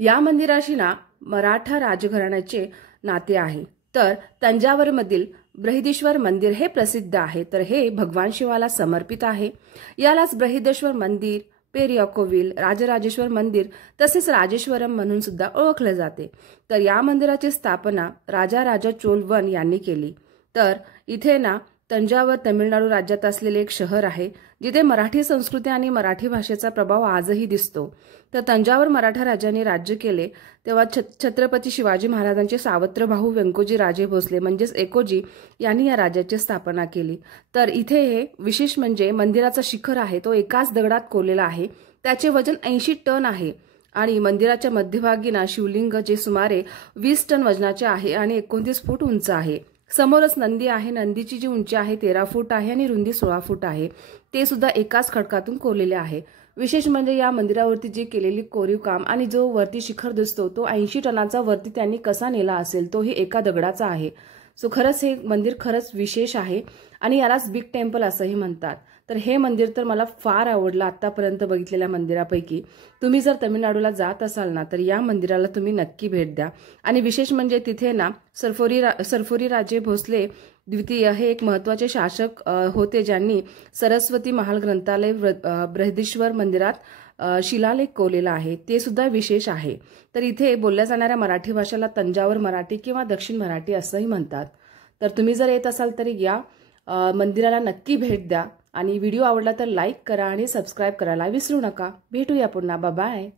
या मंदिराशी ना मराठा राजघराण्याचे नाते आहे। तर तंजावरमधील बृहदीश्वर मंदिर हे प्रसिद्ध आहे। तर हे भगवान शिवाला समर्पित आहे। यालाच बृहदेश्वर मंदिर, पेरियाकोविल, राजराजेश्वर मंदिर तसेच राजेश्वरम म्हणून सुद्धा ओळखले जाते। तर या मंदिराची स्थापना राजा चोल वन यांनी केली। तर इथे ना तंजावर तमिळनाडू राज्यात असलेले एक शहर आहे, जिथे मराठी संस्कृती आणि मराठी भाषेचा प्रभाव आजही दिसतो। तर तंजावर मराठा राजांनी राज्य केले तेव्हा छत्रपती शिवाजी महाराजांचे सावत्र भाऊ व्यंकोजी राजे भोसले म्हणजेच एकोजी यांनी या राज्याची स्थापना केली। तर इथे हे विशेष म्हणजे मंदिराचा शिखर आहे तो एकाच दगडात कोरलेला आहे। त्याचे वजन 80 टन आहे आणि मंदिराच्या मध्यभागी ना शिवलिंग जे सुमारे 20 टन वजनाचे आहे आणि 29 फूट उंच आहे। समोरच नंदी आहे। नंदीची जी उंची आहे 13 फूट आहे आणि रुंदी 16 फूट आहे। ते सुद्धा एकाच खडकातून कोरलेले आहे। विशेष म्हणजे या मंदिरावरती जी केलेली कोरीव काम आणि जो वरती शिखर दिसतो तो 80 टनाचा वरती त्यांनी कसा नेला असेल, तोही एका दगडाचा आहे। सो खरंच हे मंदिर खरंच विशेष आहे आणि यालाच बिग टेम्पल असंही म्हणतात। तर हे मंदिर तर मला फार आवडलं आतापर्यंत बघितलेल्या मंदिरापैकी। तुम्ही जर तमिळनाडूला जात असाल ना तर या मंदिराला तुम्ही नक्की भेट द्या। आणि विशेष म्हणजे तिथे ना सरफोरी राजे भोसले द्वितीय हे एक महत्त्वाचे शासक होते, ज्यांनी सरस्वती महाल ग्रंथालय बृहदीश्वर मंदिरात शिलालेख कोरलेला आहे, ते सुद्धा विशेष आहे। तर इथे बोलल्या जाणाऱ्या मराठी भाषेला तंजावर मराठी किंवा दक्षिण मराठी असंही म्हणतात। तर तुम्ही जर येत असाल तर या मंदिराला नक्की भेट द्या आणि व्हिडिओ आवडला तर लाईक करा आणि सबस्क्राईब करायला विसरू नका। भेटूया पुन्हा, बाय बाय।